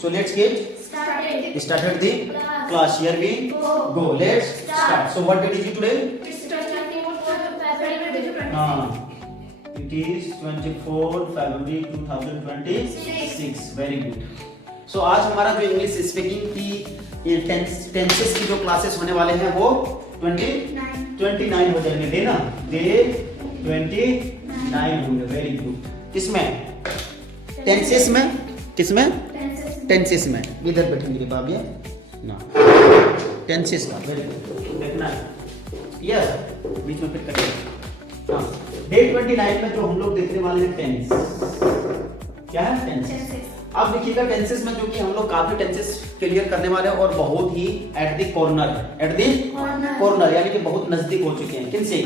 So let's get started the class. Here we go. Let's start. So what date is it today? It is 24 February 2026. Very good. So आज हमारा जो English speaking की tenses की जो classes होने वाले हैं वो 29 हो जाएंगे। डे ना, डे 29 होंगे। Very good. किसमें? टेंसेस में। किसमें? टेंसेस में। इधर बैठेंगे बाब ये ना, टेंसेस का। वेरी गुड, देखना है। यस, बीच में फिट करिए। हाँ, डे 29 में जो हम लोग देखने वाले हैं टेंस, क्या है? टेंसेस। अब देखिएगा टेंसेस में जो कि हम लोग काफी टेंसेस क्लियर करने वाले हैं और बहुत ही एट द कॉर्नर है। एट द कॉर्नर यानी कि बहुत नजदीक हो चुके हैं। किनसे?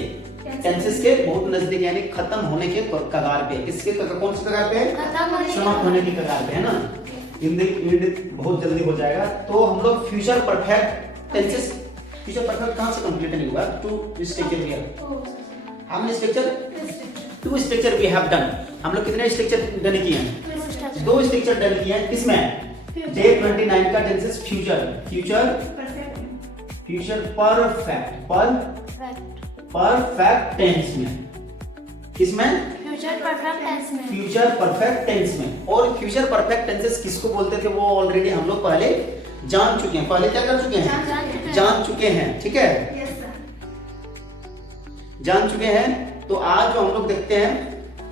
टेंसेस के बहुत नजदीक, यानी खत्म होने के कगार पे। किसके कौन से कगार पे है? समाप्त होने की कगार पे है ना। इन द एंड बहुत जल्दी हो जाएगा। तो हम लोग future perfect tenses, future perfect कहां से कंप्लीट नहीं हुआ? Two structure here. हमने structure 2 structure we have done. हम लोग कितने स्ट्रक्चर डन किए हैं? 2 स्ट्रक्चर डन किए हैं। किसमें? डे 29 का tenses future, future perfect tense में। किसमें? फ्यूचर परफेक्ट टेंस में। और फ्यूचर परफेक्ट टेंसेस किसको बोलते थे वो ऑलरेडी हम लोग पहले जान चुके हैं। पहले क्या कर चुके हैं? जान चुके हैं। ठीक है, जान चुके हैं। तो आज जो हम लोग देखते हैं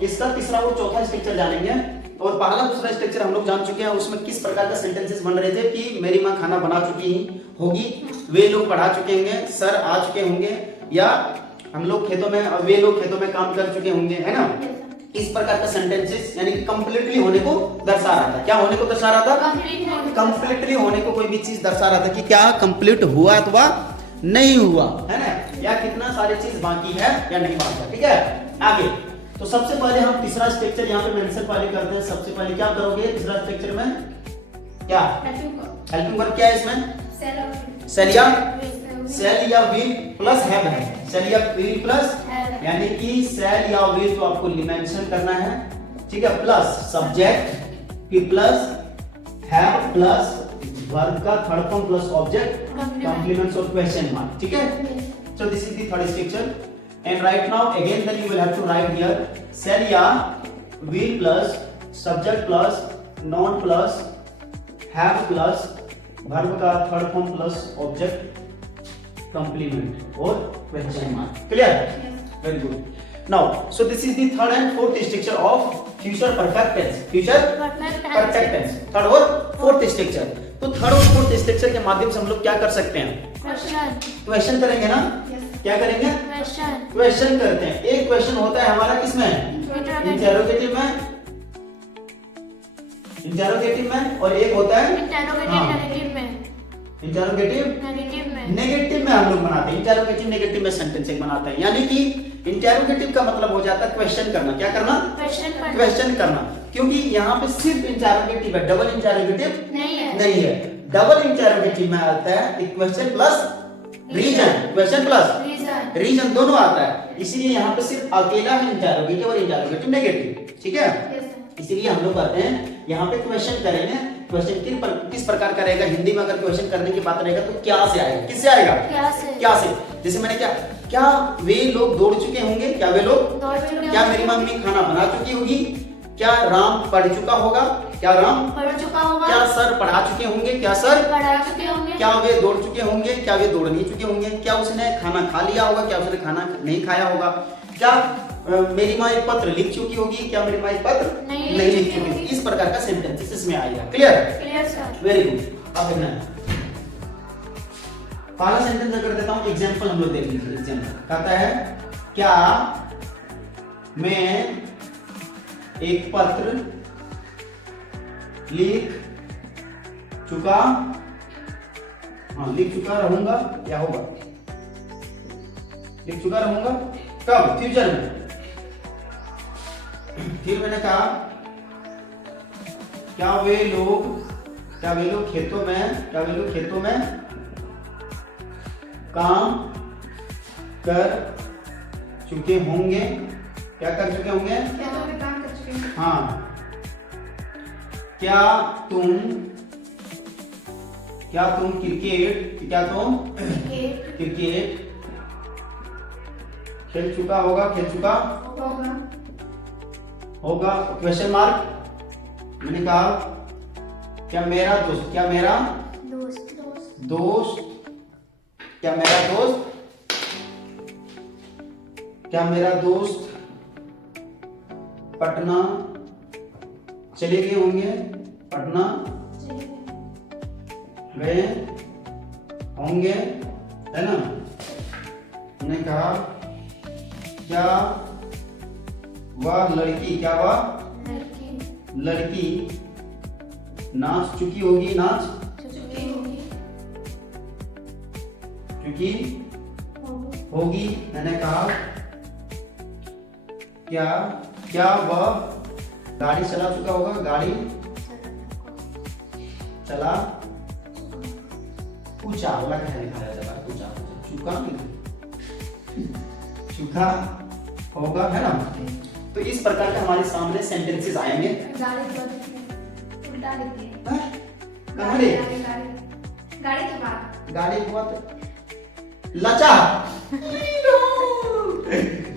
इसका तीसरा और चौथा स्ट्रक्चर जानेंगे। और पहला दूसरा स्ट्रक्चर हम लोग जान चुके हैं, उसमें किस प्रकार का सेंटेंसेस बन रहे थे कि मेरी माँ खाना बना चुकी होगी, वे लोग पढ़ा चुके होंगे, सर आ चुके होंगे, या हम लोग खेतों में, वे लोग खेतों में काम कर चुके होंगे, है ना। इस प्रकार का सेंटेंसेस यानी कि कंप्लीटली होने को दर्शा रहा था। क्या होने को दर्शा रहा था? कंप्लीटली होने को कोई भी चीज दर्शा रहा था कि क्या कंप्लीट हुआ अथवा नहीं हुआ, है ना, या कितना सारी चीज बाकी है या नहीं बाकी। ठीक है, आगे। तो सबसे पहले हम तीसरा स्ट्रक्चर यहाँ पे मेंशन पहले करते हैं। सबसे पहले क्या करोगे तीसरा स्ट्रक्चर में? क्या हेल्पिंग वर्ब क्या है इसमें? सेल या विल प्लस हैव है। सेल या विल प्लस, यानी कि सेल या विल तो आपको मेंशन करना है। ठीक है, प्लस सब्जेक्ट, फिर प्लस हैव प्लस वर्ब का third form plus object, complements और क्वेश्चन मार्क। ठीक है, so this is the third structure. And right now again then you will have to write here shall या will plus subject plus noun plus have plus verb का third form plus object complement और question mark. Clear? Very good. Now so this is the third and fourth structure of future perfect tense. Future perfect tense. Third और fourth structure. तो third और fourth structure के माध्यम से हम लोग क्या कर सकते हैं? क्वेश्चन करेंगे ना। क्या करेंगे? क्वेश्चन करते हैं। एक क्वेश्चन होता है हमारा किसमें? इंटरोगेटिव में, और एक होता है इंटरोगेटिव नेगेटिव में। हम लोग बनाते हैं इंटरोगेटिव नेगेटिव में सेंटेंस एक बनाते हैं। यानी कि इंटरोगेटिव का मतलब हो जाता है क्वेश्चन करना। क्या करना? क्वेश्चन करना। क्योंकि यहाँ पे सिर्फ इंटरोगेटिव है, डबल इंटरोगेटिव नहीं है। डबल इंटरोगेटिव में आता है question plus reason, question plus reason दोनों आता है। इसीलिए यहाँ पे सिर्फ अकेला है इंटरोगेटिव और इंटरोगेटिव नेगेटिव। ठीक है, इसीलिए हम लोग कहते हैं यहाँ पे क्वेश्चन करेंगे। क्वेश्चन किस प्रकार का रहेगा? हिंदी में अगर क्वेश्चन करने की बात रहेगा तो क्या से आएगा? किससे आएगा? क्या से। जैसे मैंने क्या वे लोग दौड़ चुके होंगे? क्या वे लोग? क्या मेरी मम्मी खाना बना चुकी होगी? क्या राम पढ़ चुका होगा? क्या राम पढ़ चुका होगा? क्या सर पढ़ा चुके होंगे? क्या सर पढ़ा चुके होंगे? क्या वे दौड़ चुके होंगे? क्या वे दौड़ नहीं चुके होंगे? क्या उसने खाना खा लिया होगा? क्या उसने खाना नहीं खाया होगा? क्या मेरी माँ एक पत्र लिख चुकी होगी? क्या मेरी माँ एक पत्र नहीं लिख चुकी होगी? इस प्रकार का सेंटेंस इसमें आएगा। Clear sir? Very good. अब देखना पहला सेंटेंस अगर देता हूँ एग्जांपल, हम लोग देख लीजिए। एग्जांपल कहता है क्या मैं एक पत्र लिख चुका रहूंगा या होगा? लिख चुका रहूंगा कब? फ्यूचर में। फिर मैंने कहा क्या वे लोग खेतों में काम कर चुके होंगे? क्या कर चुके होंगे? हाँ। क्या तुम क्या तुम क्रिकेट खेल चुका होगा क्वेश्चन मार्क। मैंने कहा क्या मेरा दोस्त पटना चले गए होंगे, पटना गए होंगे, है ना। मैंने कहा क्या वह लड़की नाच चुकी होगी, मैंने कहा क्या वह गाड़ी चला चुका होगा, पूछा वाला क्या लिखा है, चुका होगा, है ना। तो इस प्रकार के हमारे सामने सेंटेंसेस आएंगे। गाड़ी के बाद लचा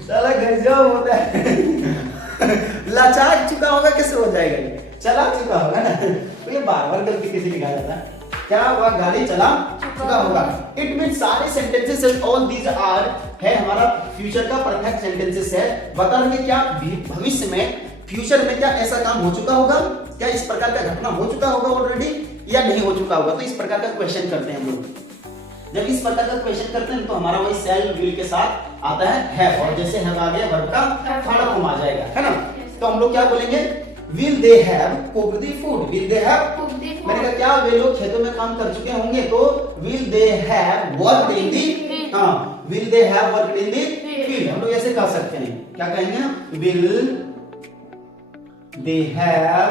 साला गजब होता है। लचा चुका होगा कैसे हो जाएगा, चला चुका होगा ना। तो ये बार गलती किसी लिखा जाता है, क्या वह गाड़ी चला चुका होगा। इट मीन सारे सेंटेंसेस ऑल दीज आर है हमारा फ्यूचर का परफेक्ट सेंटेंसेस है। बता रहे क्या भविष्य में फ्यूचर में क्या ऐसा काम हो चुका होगा, क्या इस प्रकार का घटना हो चुका होगा ऑलरेडी या नहीं हो चुका होगा। तो इस प्रकार का क्वेश्चन करते हैं हम लोग। जब इस प्रकार का क्वेश्चन करते हैं तो हमारा वही सेल विल के साथ आता है और जैसे हम आ गया वर्ब का थर्ड फॉर्म आ जाएगा, है ना। तो हम लोग क्या बोलेंगे, will they have cooked the food, will they have. मैंने कहा क्या वे लोग खेतों में काम कर चुके होंगे, तो will they have worked in the, will they have worked in the field. हम लोग ऐसे कह सकते हैं, क्या कहेंगे, will they have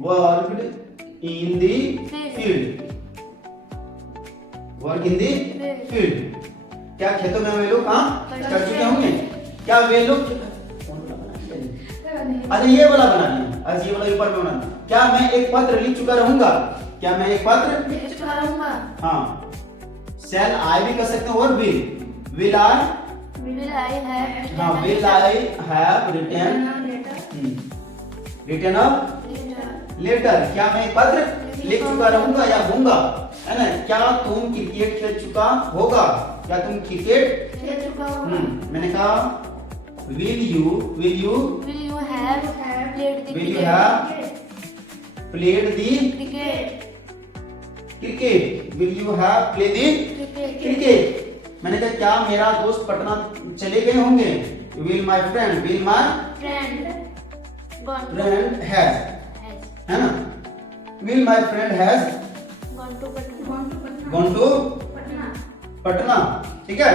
worked in the field, work in the field. क्या खेतों में वे लोग काम कर चुके होंगे। क्या वे लोग, अच्छा ये वाला बना दिया, आज ये वाला ऊपर में बना। क्या मैं एक पत्र लिख चुका रहूंगा, क्या मैं एक पत्र लिख चुका रहूंगा। हाँ, शैल आई भी कर सकते हैं और विल आई हैव, हाँ will I have written a letter. क्या मैं एक पत्र लिख चुका रहूंगा या हूंगा, है ना। क्या तुम क्रिकेट खेल चुका होगा, क्या तुम क्रिकेट खेल चुका होगा। मैंने कहा will you have played the cricket, will you have played the cricket। मैंने कहा क्या मेरा दोस्त पटना चले गए होंगे, will my friend has, है ना, will my friend has gone to Patna, ठीक है।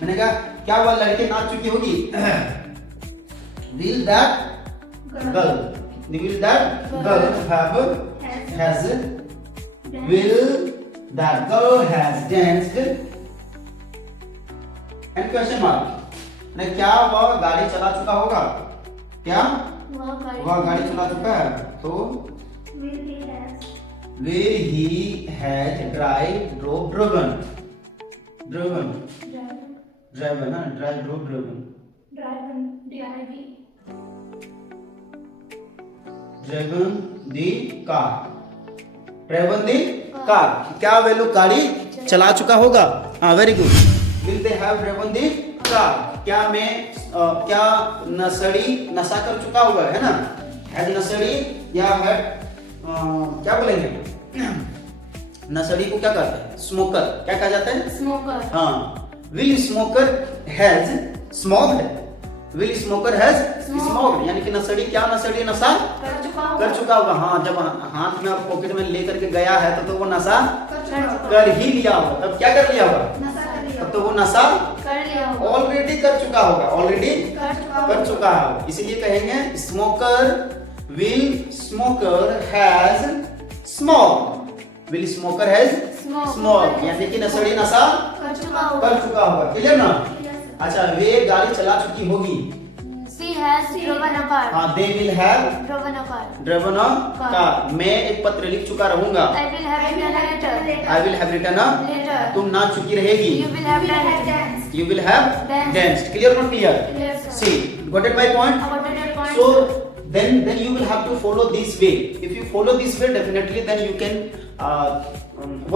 मैंने कहा क्या वह लड़की नाच चुकी होगी, will that girl has danced, and question mark। क्या वह गाड़ी चला चुका होगा, क्या वह गाड़ी चला चुका है, तो will he has driven ना, driven the car। क्या वे लोग गाड़ी चला चुका होगा, हाँ very good. will they have driven the car। क्या मैं क्या नशेड़ी नशा कर चुका होगा, है ना, had नशेड़ी या had क्या बोलेंगे, नशेड़ी को क्या कहते हैं, स्मोकर, क्या कहा जाता है, स्मोकर। हाँ, will smoker has smoked, will smoker has smoked, यानी कि नशेड़ी क्या नशेड़ी नशा कर चुका होगा। हाँ, जब हाथ में पॉकेट में लेकर के गया है तो वो नशा कर ही लिया होगा, तब क्या कर लिया होगा, तब तो वो नशा ऑलरेडी कर चुका होगा, ऑलरेडी कर चुका है। इसीलिए कहेंगे smoker has smoked, will smoker has smoked, यानी कि नशेड़ी नशा कर चुका होगा। क्लियर ना। अच्छा, वे गाड़ी चला चुकी होगी, She has driven a car. हाँ, they will have Driven a car. driven a car. मैं एक पत्र लिख चुका रहूंगा। I will have written a letter. I will have written a Letter. तुम नाच चुकी रहेगी। You will have danced. You will have Danced. danced. Clear or not clear? Yes, sir. See, got it my point? About that point. So then you will have to follow this way. If you follow this way, definitely then you can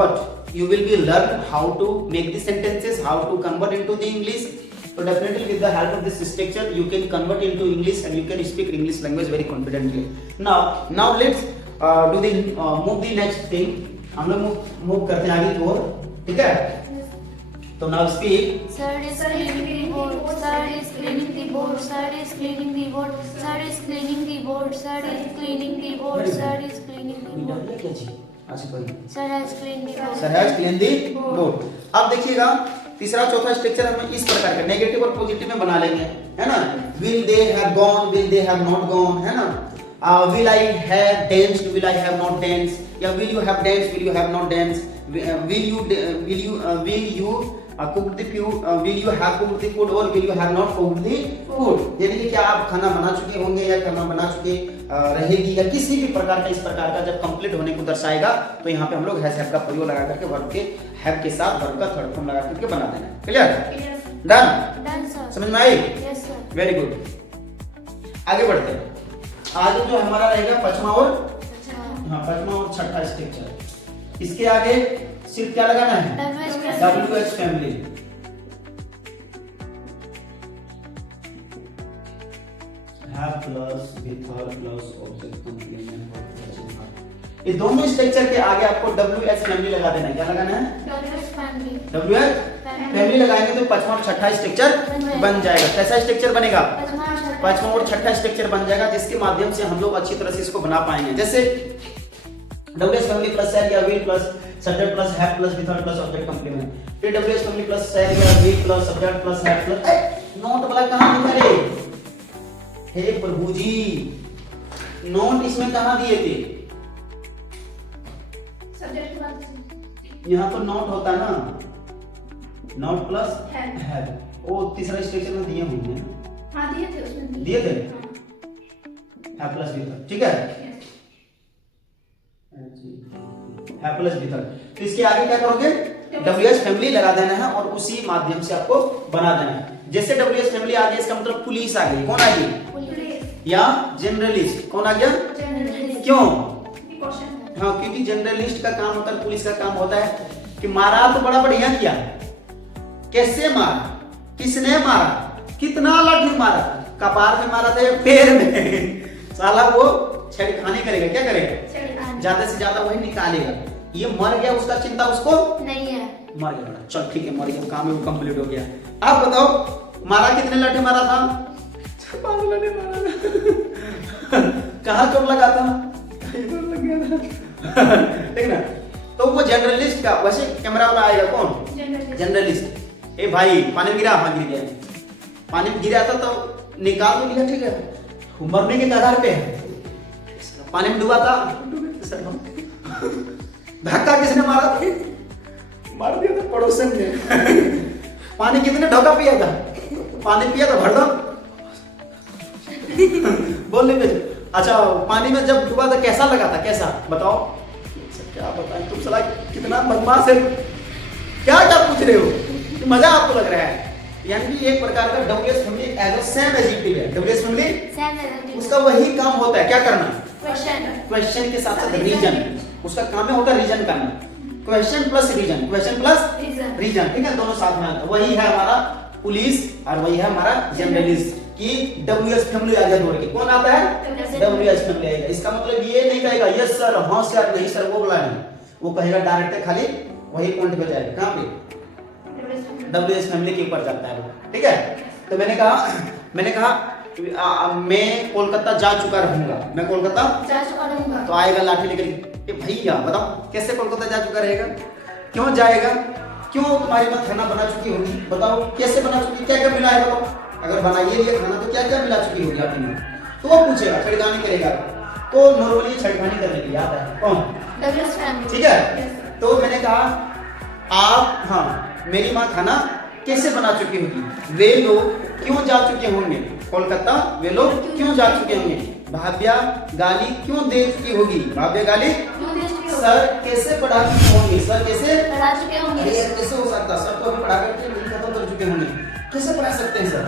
what? You will be learn how to make the sentences, how to convert into the English. So definitely with the help of this structure, you can convert into English and you can speak English language very confidently. Now let's do the move the next thing. हम लोग move करते हैं आगे की ओर, ठीक है? तो now speak. Sir is cleaning the board. Sir is cleaning the board. Sir is cleaning the board. Sir is cleaning the board. Sir is cleaning the board. Sir is cleaning the board. क्या चीज? आसिफ भाई. Sir has cleaned the board. Sir has cleaned the board. अब देखिएगा तीसरा चौथा structure हम इस प्रकार का नेगेटिव और पॉजिटिव में बना लेंगे, है ना? Will they have gone? Will they have not gone? है ना? Will I have danced? Will I have not danced? या will you have danced? Will you have not danced? Will you cook the food? Will you have cooked the food or will you have not cooked the food? यानी कि क्या आप खाना बना चुके होंगे या खाना बना चुके रहेगी या किसी भी प्रकार का इस प्रकार का जब कंप्लीट होने को दर्शाएगा तो यहाँ पे हम लोग हैव का प्रयोग लगा करके वर्ब के हैव के साथ वर्ब का थर्ड फॉर्म लगा करके बना देना। क्लियर? डन? Done, sir. समझ में आई? Yes, sir. Very good. आगे बढ़ते हैं। आगे जो हमारा रहेगा पांचवा और पांचवा और छठा स्ट्रक्चर। इसके आगे सिर्फ क्या लगाना है? WH family. Have plus with her plus object complement और ये दोनों स्ट्रक्चर के आगे आपको WH फैमिली लगा देना है। क्या लगाना है? WH family. WH फैमिली लगाएंगे तो पांचवा और छठा स्ट्रक्चर बन जाएगा। कैसा स्ट्रक्चर बनेगा? पांचवा और छठा स्ट्रक्चर बन जाएगा जिसके माध्यम से हम लोग अच्छी तरह से इसको बना पाएंगे। जैसे WH फैमिली प्लस शैल या will plus subject plus have plus with plus object complement. फिर WH फैमिली प्लस शैल या will plus subject plus have plus note वाला कहां लिखा रे? हे प्रभु जी, नोट इसमें कहां दिए थे? Subject plus. यहां तो नोट होता ना, नोट प्लस हैव। वो तीसरा स्ट्रक्चर में दिए होंगे ना? हाँ दिए थे उसमें। दिए थे हैव प्लस विथ, ठीक है? है प्लस भीतर। तो इसके आगे क्या करोगे? WH फैमिली लगा देना है और उसी माध्यम से आपको बना देना है। जैसे WH फैमिली आ गई इसका मतलब पुलिस आ गई। कौन आ गई? या जनरलिस्ट। कौन आ गया? क्यों? हाँ, क्योंकि जनरलिस्ट का काम होता है, पुलिस का काम होता है कि मारा तो बड़ा बढ़िया किया, कैसे मारा, किसने मारा, कितना लाठी मारा, कपार में मारा था या पैर में? साला वो छेड़खानी करेगा, क्या करेगा? ज्यादा से ज्यादा वही निकालेगा। ये मर गया उसका चिंता उसको नहीं है। मर गया, चल ठीक है, मर गया, काम है वो कंप्लीट हो गया। आप बताओ मारा कितने लाठी मारा था? 5 लाठी मारा था। कहाँ चोट लगा था? इधर लग गया था। ठीक ना? तो वो जनरलिस्ट का, वैसे कैमरा वाला आएगा कौन? जनरलिस्ट। ए भाई पानी गिरा? हाँ गिर गया। पानी गिरा था तो निकाल तो लिया, ठीक है, मरने के कगार पे है। पानी में डूबा था, धक्का किसने मारा था? मार दिया था पड़ोसन ने। पानी कितने ढोका पिया था? पानी पिया था भरदम। बोलने पे अच्छा, पानी में जब डूबा था कैसा लगा था? कैसा बताओ? क्या बताएं, तुम साला कितना बदमाश है। क्या क्या पूछ रहे हो? मजा आपको लग रहा है? यानी कि एक प्रकार का WH family as a same adjective है। WH फैमिली उसका वही काम होता है, क्या करना? क्वेश्चन के साथ साथ रीजन। उसका काम है होता है रीजन करना। Question plus reason, question plus reason, ठीक है, दोनों साथ में आता है। वही है हमारा पुलिस और वही है हमारा जर्नलिस्ट की WH फैमिली आ जाए। के कौन आता है? WH फैमिली आएगा। इसका मतलब ये नहीं कहेगा यस सर, हाँ सर, नहीं सर, वो बोला नहीं, वो कहेगा डायरेक्ट खाली वही पॉइंट पे जाएगा। कहां पे? WH फैमिली के ऊपर जाता है वो, ठीक है। तो मैंने कहा मैं कोलकाता जा चुका रहूंगा। मैं कोलकाता जा चुका रहूंगा। तो आएगा लाठी लेकर, भैया बताओ कैसे कोलकाता जा चुका रहेगा? क्यों जाएगा? क्यों तुम्हारी मां खाना बना चुकी होगी? बताओ कैसे बना चुकी, क्या क्या मिला है बताओ? अगर बनाइए लिया खाना तो क्या क्या मिला चुकी होगी आपकी मां? तो वो पूछेगा, छेड़खानी करेगा। तो नॉर्मली छेड़खानी करने के लिए आता है कौन? WH फैमिली, ठीक है। तो मैंने कहा आप, हाँ, मेरी माँ खाना कैसे बना चुकी होगी? वे लोग क्यों जा चुके होंगे कोलकाता? वे लोग क्यों जा चुके होंगे? भाव्या गाली क्यों दे चुकी होगी? भाव्या गाली सर कैसे पढ़ा चुके होंगे? सर कैसे पढ़ा चुके होंगे? अरे यार कैसे हो सकता? सर तो अभी पढ़ा करके नहीं खत्म कर चुके होंगे, कैसे पढ़ा सकते हैं सर,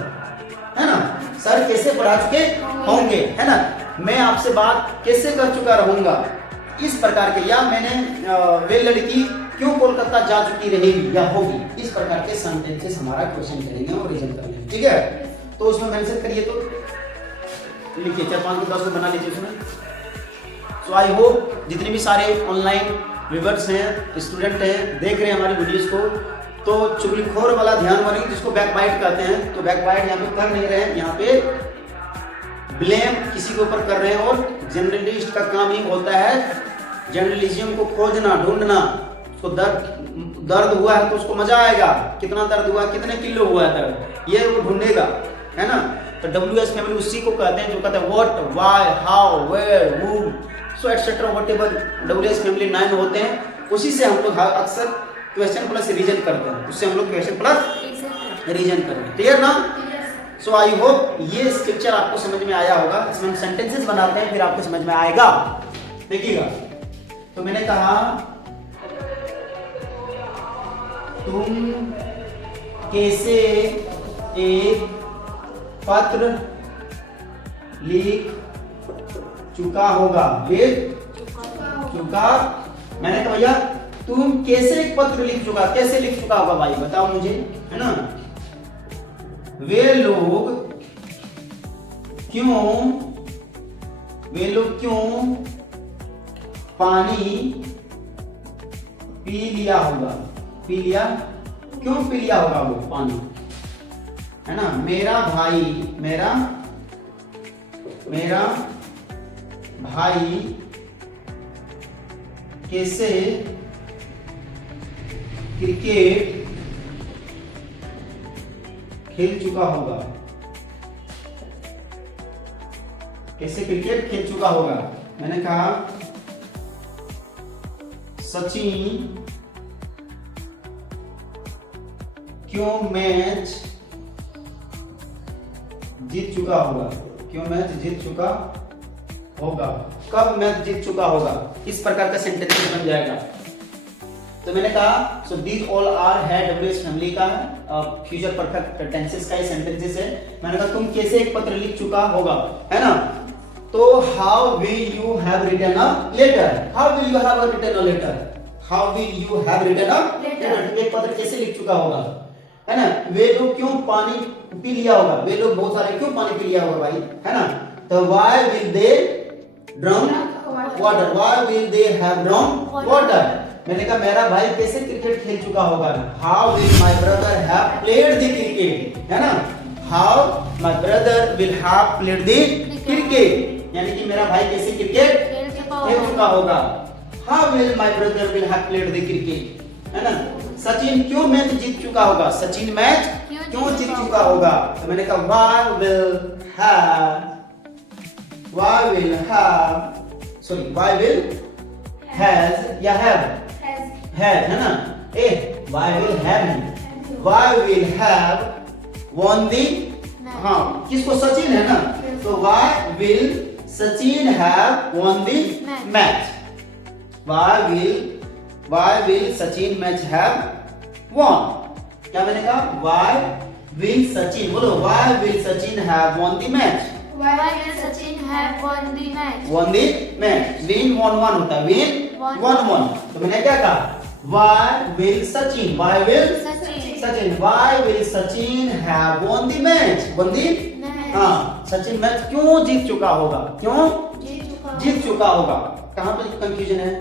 है ना? सर कैसे पढ़ा चुके होंगे, है ना? मैं आपसे बात कैसे कर चुका रहूंगा, इस प्रकार के, या मैंने वे लड़की क्यों कोलकाता जा चुकी रहेगी या होगी, इस प्रकार के सेंटेंसेस हमारा क्वेश्चन करेंगे और रीजन करेंगे, ठीक है? तो उसमें मेंशन करिए, तो लिखिए 4 5 10 बना लीजिए उसमें। सो आई होप जितने भी सारे ऑनलाइन व्यूअर्स हैं, स्टूडेंट हैं, देख रहे हैं हमारी वीडियोस को, तो चुगलीखोर वाला ध्यान मारेंगे, जिसको बैक बाइट कहते हैं, तो बैक बाइट यहाँ पे कर नहीं रहे हैं, यहाँ पे ब्लेम किसी के ऊपर कर रहे हैं। और जर्नलिस्ट का काम ही होता है जर्नलिज्म को खोजना, ढूंढना। उसको दर्द हुआ है तो उसको मजा आएगा, कितना दर्द हुआ, कितने किलो हुआ है दर्द, ये वो ढूंढेगा, है ना? तो WS फैमिली उसी को कहते हैं जो कहते हैं what, why, how, where, who, so etcetera, whatever WS family 9 होते हैं, उसी से हम लोग अक्सर क्वेश्चन प्लस रीजन करते हैं, उससे हम लोग क्वेश्चन प्लस रीजन करते हैं, क्लियर ना? सो आई होप ये स्ट्रक्चर आपको समझ में आया होगा। इसमें हम सेंटेंसेस बनाते हैं, फिर आपको समझ में आएगा, देखिएगा। तो मैंने कहा तुम कैसे एक पत्र लिख चुका होगा, लिख चुका। मैंने कहा भैया तुम कैसे एक पत्र लिख चुका, कैसे लिख चुका होगा भाई बताओ मुझे, है ना? वे लोग क्यों पानी पी लिया होगा, पी लिया, क्यों पी लिया होगा वो पानी, है ना? मेरा भाई कैसे क्रिकेट खेल चुका होगा, कैसे क्रिकेट खेल चुका होगा। मैंने कहा सचिन क्यों मैच जीत चुका होगा, क्यों मैच जीत चुका होगा, कब मैच जीत चुका होगा, इस प्रकार का सेंटेंस बन जाएगा। तो मैंने कहा सो दीज ऑल आर है WS फैमिली का फ्यूचर परफेक्ट टेंसेस का ये सेंटेंसेस है। मैंने कहा तुम कैसे एक पत्र लिख चुका होगा, है ना? तो how will you have written a letter, how will you have written a letter, how will you have written a letter, एक पत्र कैसे लिख चुका होगा, है ना? वे लोग क्यों पानी पी लिया होगा, वे लोग बहुत सारे क्यों पानी पी लिया होगा भाई, है ना? तो why will they drunk water, why will they have drunk water. मैंने कहा मेरा भाई कैसे क्रिकेट खेल चुका होगा, how will my brother have played the cricket, है ना? How my brother will have played the cricket, यानी कि मेरा भाई कैसे क्रिकेट खेल चुका होगा, how will my brother will have played the cricket, है ना? सचिन क्यों मैच जीत चुका होगा, सचिन मैच क्यों जीत चुका होगा। तो मैंने कहा व्हाई विल हैज या हैव, है ना? Why will have won the, हाँ किसको, सचिन, है ना? तो why will Sachin have won the match, why will Sachin match have won, क्या मैंने कहा why will सचिन, बोलो why will Sachin have won the match, why will Sachin have won the match, won the match, win 1-1 होता है, win 1-1। तो मैंने क्या कहा why will Sachin, why will Sachin, why will Sachin have won the match, won the, हाँ Sachin match क्यों जीत चुका होगा, क्यों जीत चुका होगा। कहाँ पे कंफ्यूजन है,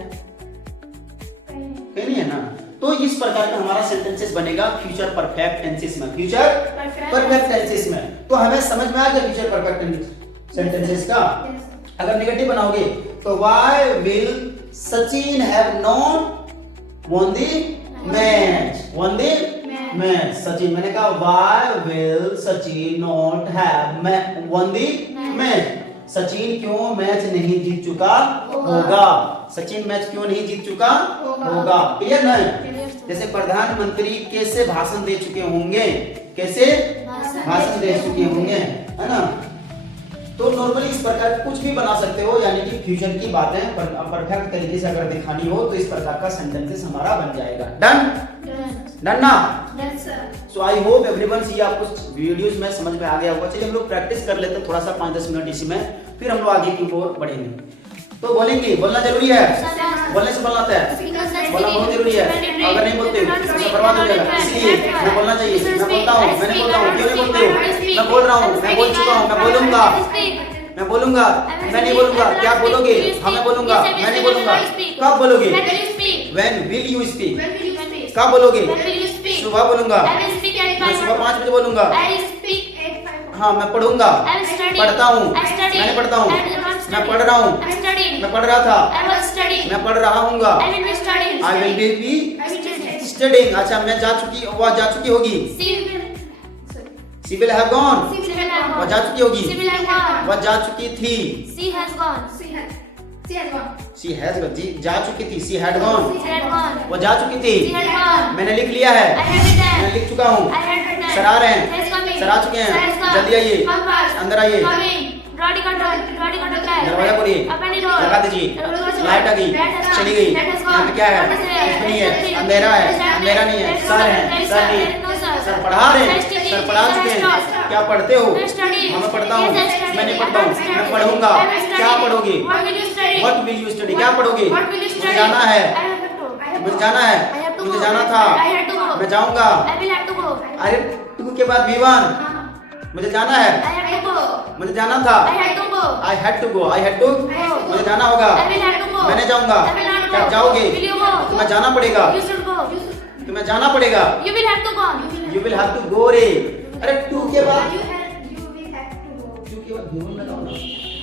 नहीं है ना? तो इस प्रकार का हमारा सेंटेंसेस बनेगा फ्यूचर परफेक्ट टेंसेस में, फ्यूचर परफेक्ट टेंसेस में। तो हमें समझ में आ गया फ्यूचर परफेक्ट सेंटेंसेस का। अगर नेगेटिव बनाओगे तो why will Sachin have not won the match, won the match, Sachin, मैंने कहा why will Sachin not have won the match, Sachin क्यों मैच नहीं जीत चुका होगा, सचिन मैच क्यों नहीं जीत चुका होगा, क्लियर ना? जैसे प्रधानमंत्री कैसे भाषण दे चुके होंगे, कैसे भाषण दे चुके होंगे, है ना। तो नॉर्मली इस प्रकार कुछ भी बना सकते हो, यानी कि फ्यूचर की बातें परफेक्ट तरीके से अगर दिखानी हो तो इस प्रकार का सेंटेंसेस हमारा बन जाएगा। डन डन ना। सो आई होप एवरीवन, ये आपको वीडियोस में समझ में आ गया होगा। चलिए हम लोग प्रैक्टिस कर लेते हैं थोड़ा सा 5-10 मिनट इसी में, फिर हम लोग आगे की ओर बढ़ेंगे। तो बोलेंगे, बोलना जरूरी है, बोलने से बोलना आता है, बोलना बहुत जरूरी है। अगर नहीं बोलते तो बर्बाद हो जाएगा, इसलिए मैं बोलना चाहिए। मैं बोलता हूँ, मैंने बोलता हूँ, क्यों नहीं बोलते हो? मैं बोल रहा हूँ, मैं बोल चुका हूँ, मैं बोलूंगा, मैं बोलूंगा, मैं नहीं बोलूंगा। क्या बोलोगे? हाँ मैं बोलूंगा, मैं नहीं बोलूंगा। कब बोलोगे? When will you speak? कब बोलोगे? सुबह बोलूंगा, मैं सुबह 5 बजे बोलूंगा। हाँ मैं पढ़ूंगा, पढ़ता हूँ, मैंने पढ़ता हूँ, मैं पढ़ रहा हूँ, मैं पढ़ रहा था, मैं पढ़ रहा हूँगा। I will be studying। अच्छा मैं जा चुकी, वह जा चुकी होगी। She will have gone। वह जा चुकी होगी, वह जा चुकी थी। She has gone। She has gone, जी जा चुकी थी। She had gone, वो जा चुकी थी। She had gone। मैंने लिख लिया है, I have written। मैं लिख चुका हूँ। I have written। सर आ रहे हैं, He is coming। सर आ चुके हैं, Sir has come। जल्दी आइए, Come fast। अंदर आइए। Coming। Rodi control back। दरवाजा खोलिए, Open the door। लगा दीजिए। लाइट आ गई, Light has come। चली गई। Light has यहाँ पे क्या है? gone। कुछ नहीं है, अंधेरा है, अंधेरा नहीं है। सर है, सर नहीं है, सर पढ़ा रहे हैं, सर पढ़ा चुके हैं। क्या पढ़ते हो? हाँ मैं पढ़ता हूँ, मैं नहीं पढ़ता हूँ, मैं पढ़ूंगा। क्या पढ़ोगे? What will you study? क्या पढ़ोगे? मुझे जाना है, मुझे जाना है, मुझे जाना था, मैं जाऊंगा। अरे टू के बाद V1, मुझे जाना है, मुझे जाना था। I had to go, I had to, मुझे जाना होगा, मैंने जाऊंगा। क्या जाओगे? तुम्हें जाना पड़ेगा, तुम्हें जाना पड़ेगा। You will have to go। You will have to go रे। अरे टू के बाद V1 लगाओ ना,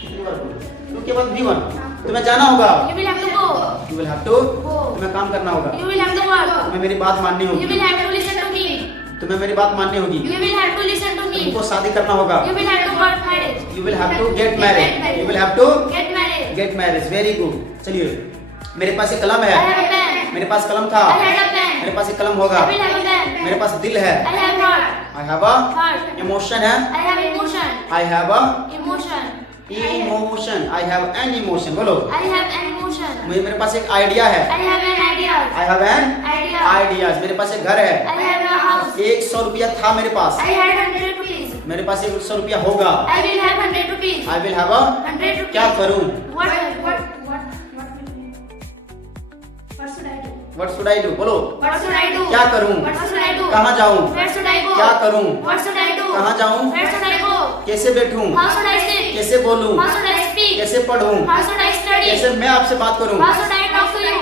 कितनी बार बोलो? टू के बाद V1, तुम्हें जाना होगा। You will have to go। You will have to, Go। तुम्हें काम करना होगा, You will have to work। तुम्हें मेरी बात माननी You होगी, will have to listen to me। तुम्हें मेरी बात माननी होगी, You will have to listen to me। तुमको शादी करना होगा। You will have to get married। You will have to get married, you will have to Get married। get married, very good। चलिए मेरे पास एक कलम I है, have a pen। मेरे पास कलम था, I had a pen। मेरे पास एक कलम होगा। I will have a pen। मेरे पास दिल है, I have heart। I have a Heart। emotion है, I have emotion। I have a Emotion। emotion, I have an emotion। बोलो, I have an emotion। मेरे पास एक आइडिया है, I have an idea। I have an Idea। ideas। मेरे पास एक घर है, I have a house। 100 रुपया था मेरे पास, I had 100 rupees। मेरे पास 100 रुपया होगा। I will have 100 rupees। I will have a, 100 rupees। क्या करूं? What should I do? बोलो, What should I do? क्या करूं? What should I do? कहाँ जाऊं? Where should I go? क्या करूं? What should I do? कहाँ जाऊं? Where should I go? कैसे बैठूं? How should I sit? कैसे बोलूं? How should I speak? कैसे पढ़ूं? How should I study? कैसे मैं आपसे बात करूं? How should I talk to you?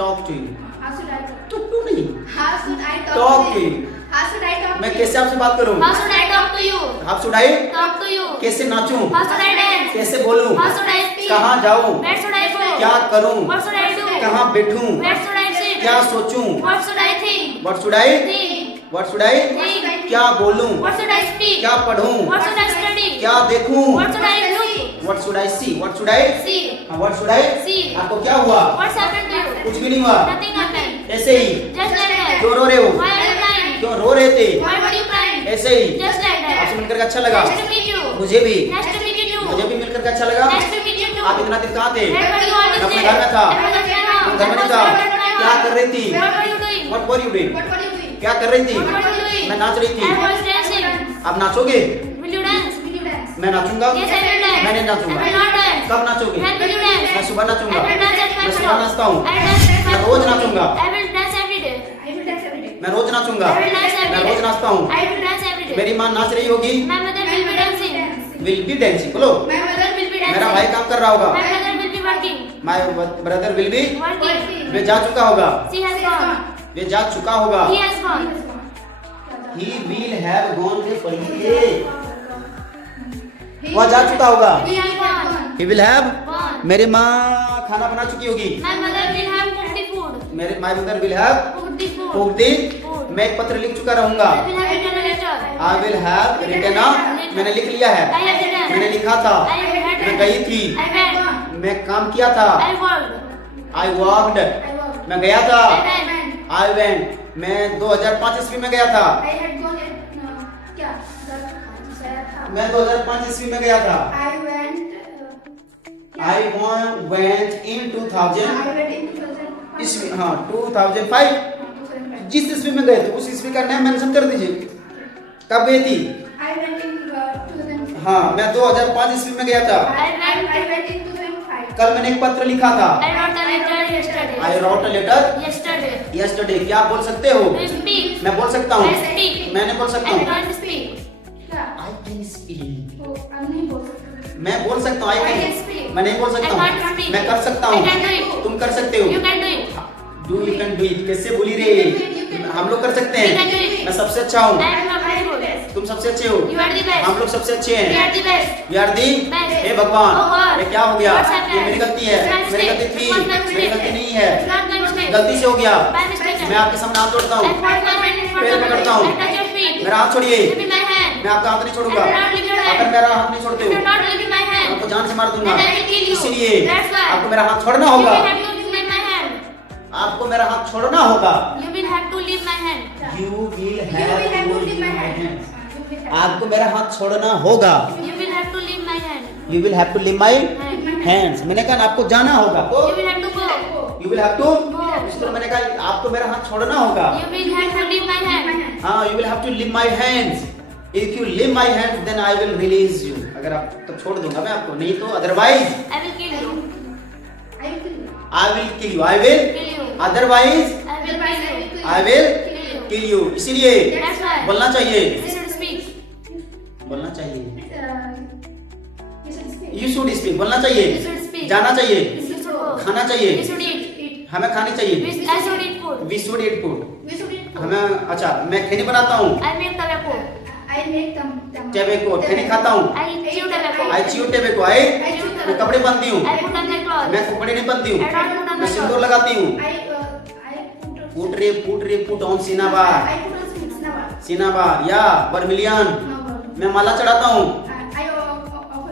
Talk to you, How should I talk? talk to नहीं, How should I Talk talk to to you। you? How should I talk मैं to you? कैसे आपसे बात करूं? How should I talk to you? How should I, Talk to you. कैसे नाचूं? How should I dance? कैसे बोलूं? How should I speak? कहाँ जाऊं? Where should I go? क्या करूं? What should I do? कहाँ बैठूं? Where should I sit? क्या सोचूं? What should I think? What should I, Think. what should I, Think. क्या बोलूं? What should I speak? क्या पढ़ूं? What should I study? क्या देखूं? What should I look? What should I see? What should I, See. what should I, See. आपको क्या हुआ? What's happened to you? कुछ भी नहीं हुआ, Nothing happened. ऐसे ही। Just like that. क्यों रो रहे हो? Why are you crying? क्यों रो रहे थे? Why were you crying? ऐसे ही। Just like आपसे that. मिलकर अच्छा लगा, Nice to meet you. मुझे भी, Nice to meet you मुझे too. भी मिलकर अच्छा लगा। Nice to meet you too. आप इतना दिन कहाँ थे? Where were you all मैं this अपने day? घर में था, I was at my house. मैं घर में I नहीं was था। not at my क्या house. कर रही थी? What were you doing? What were you doing? What were you doing? क्या कर रही थी? What were you doing? मैं नाच रही थी। I was dancing. आप नाचोगे? Will you dance? Will you dance? मैं नाचूंगा। Yes, I will dance. मैं नहीं नाचूंगा। I will not dance. कब नाचोगे? When will you dance? मैं सुबह नाचूंगा। I will dance at my मैं सुबह floor. नाचता हूँ। I will dance at my मैं रोज नाचूंगा। I will dance every day. I will dance every day. मैं रोज नाचूंगा। I will dance every मैं day. रोज नाचता हूँ। I will dance every day. मेरी माँ नाच रही होगी। My mother will be dancing. Will be dancing. बोलो, My mother will be dancing. मेरा भाई काम कर रहा होगा। My brother will be working. My brother will be, Working. वे जा चुका होगा, She has gone. वे जा चुका होगा। He has gone. He will have gone से पढ़िए, वह जा चुका होगा। He has gone. He will have, Gone. मेरी माँ खाना बना चुकी होगी। My mother will have cooked the food. मेरे my mother will have Cooked the food. Cook the, Food. मैं एक पत्र लिख चुका रहूंगा। I will have written a letter. I will have written a, मैंने लिख लिया है, I have written. मैंने लिखा था, I have मैं written. गई थी, I went. मैं काम किया था, I worked. I worked, I worked. मैं गया था, I went. I went मैं 2005 ईस्वी में गया था। I had gone क्या गया था। मैं 2005 ईस्वी में गया था। I went I went in 2000 I went in 2005 ईस्वी, हाँ 2005 जिस ईस्वी में गए थे उस ईस्वी का नाम मेंशन कर दीजिए। कब गई थी? I went in 2005 हाँ मैं 2005 ईस्वी में गया था। I went in 2005 कल मैंने एक पत्र लिखा था। I wrote a letter yesterday. I wrote a letter Yesterday. yesterday। क्या आप बोल सकते हो? You speak. मैं बोल सकता हूँ। I speak. मैंने बोल सकता I हूँ। can't speak. क्या I can speak। तो अब नहीं बोल सकते। मैं बोल सकता हूँ। I I can can speak। मैं नहीं बोल सकता I can't हूँ। speak. मैं कर सकता I can do हूँ। it. तुम कर सकते हो। You can do it. Do you can do it। कैसे बोली रे? हम लोग कर सकते You can do हैं। it. मैं सबसे अच्छा हूँ। I am very good. तुम सबसे अच्छे हो। You are the best. हम लोग सबसे अच्छे We हैं। are the best. यार दी Best. हे भगवान Oh God. ये क्या हो गया? What's happened? ये मेरी गलती है। It's my मेरी गलती mistake. थी। It's not my mistake. मेरी गलती नहीं है। It's not my mistake. गलती से हो गया। By mistake. मैं आपके सामने हाथ जोड़ता I हूँ। put my hand in front पैर of you. पकड़ता हूँ। I touch your feet. मेरा हाथ छोड़िए। Give me my hand. मैं आपका हाथ नहीं छोड़ूंगा। I will not leave your hand. अगर मेरा हाथ नहीं छोड़ते If हो you not leave my hand, आपको जान से मार दूंगा। then I will kill you. इसीलिए That's why. आपको मेरा हाथ छोड़ना You होगा। will have to leave my hand. आपको मेरा हाथ छोड़ना होगा। You will have to leave my hand. You will You will have have to to leave leave my my hand. hand। You will have- आपको मेरा हाथ छोड़ना होगा। You will have to leave my hand. You will have to leave my Hand. hands। मैंने कहा आपको जाना होगा तो You will have to go. you will have to Go. इस तरह मैंने कहा आपको मेरा हाथ छोड़ना होगा। You will have to leave my hand. हाँ you will have to leave my hands। If you leave my hands then I will release you। अगर आप तो छोड़ दूंगा मैं आपको, नहीं तो otherwise I will kill you. I will kill you. I will kill you। I will Kill you. otherwise I will Otherwise, kill you. I will Kill you. kill you। इसीलिए That's why. बोलना चाहिए। You should speak. बोलना चाहिए। You should speak. You should speak। बोलना चाहिए। You should speak. जाना चाहिए। You should go. खाना चाहिए। You should eat. हमें खानी चाहिए। I should eat food. We should eat food। We should eat. हमें अच्छा मैं खैनी बनाता हूँ। I make tobacco. I make them. Tobacco खैनी खाता हूँ। I chew tobacco. I chew tobacco। I I chew मैं tobacco. कपड़े पहनती हूँ। I put on my clothes. मैं कपड़े नहीं पहनती हूँ। I don't put on मैं my सिंदूर clothes. लगाती हूँ। I put on cinnabar. I put on sweets now. सीनाबार या बर्मिलियन। मैं माला चढ़ाता हूँ।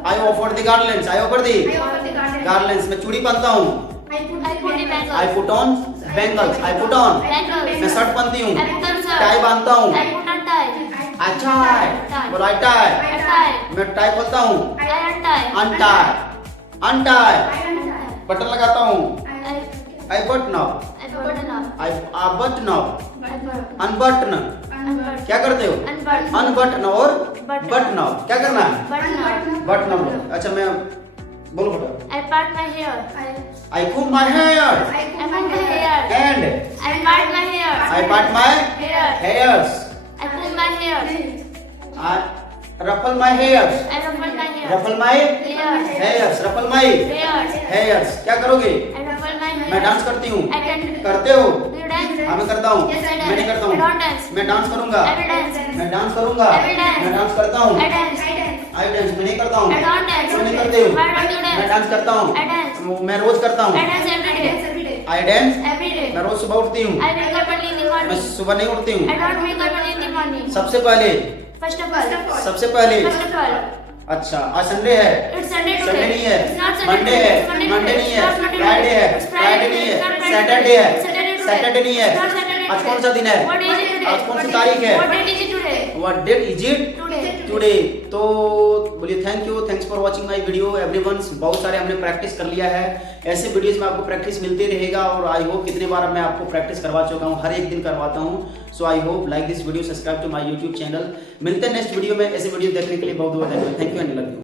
I offer the garlands. I offer the garlands. मैं चूड़ी पहनता हूँ। I put the bangles. I put on bangles. I put on Bangles. मैं शर्ट पहनती हूँ। I put on shirt. Tie बांधता हूँ। I put on tie. अच्छा Tie. बोला टाई। I tie. मैं टाई खोलता हूँ। I untie. Untie untie Untie. Button लगाता हूँ। I I button up. button up. I button up. I button. अनबटन Unbutton. क्या करते हो? Unbutton. अनबटन और Button. बटन अप क्या करना है? Button up. Button up. अच्छा मैं बोलो बेटा। I part my hair. I comb my hair I comb my hair. and I part my hair. I part my Hair. hairs। I comb my hair. I ruffle my hairs। I ruffle my hair. ruffle my Hairs. hairs। ruffle my Hairs. hairs। क्या करोगे? I ruffle my hair. मैं dance करती हूँ। I can. करते हो? Do you dance? हाँ मैं करता हूँ। Yes, I dance. मैं नहीं करता I don't हूँ। dance. मैं डांस करूँगा। I will dance. मैं डांस करूँगा। I will dance. मैं डांस करता हूँ। I dance. आई डांस मैं नहीं करता हूँ। I don't dance. क्यों नहीं करते हो? Why don't you dance? मैं डांस करता हूँ। I dance. मैं रोज करता हूँ। I dance every day. I dance Every day. मैं रोज सुबह उठती हूँ। I wake up early in the मैं morning. सुबह नहीं उठती हूँ। I don't wake up early in the morning. सबसे पहले First of all. सबसे पहले First of all. अच्छा आज संडे है। It's Sunday today. संडे नहीं है। It's not Sunday Monday today. है। It's Monday Monday today. नहीं It's है। not Monday Friday today. है। It's फ्राइडे Friday नहीं today. है। It's not Friday सैटरडे है। today. Saturday today. सैटरडे नहीं है। It's not Saturday आज today. कौन सा दिन है? What is it today? आज कौन सी तारीख है? What date is it today? What date is it? Today. Today. तो बोलिए thanks for watching my video everyone. बहुत सारे हमने प्रैक्टिस कर लिया है। ऐसे वीडियोस में आपको प्रैक्टिस मिलती रहेगा और आई होप कितने बार मैं आपको प्रैक्टिस करवा चुका हूँ, हर एक दिन करवाता हूँ। So I hope like this video, subscribe to my YouTube channel. मिलते हैं नेक्स्ट वीडियो में। ऐसे वीडियो देखने के लिए बहुत बहुत धन्यवाद। Thank you and love you.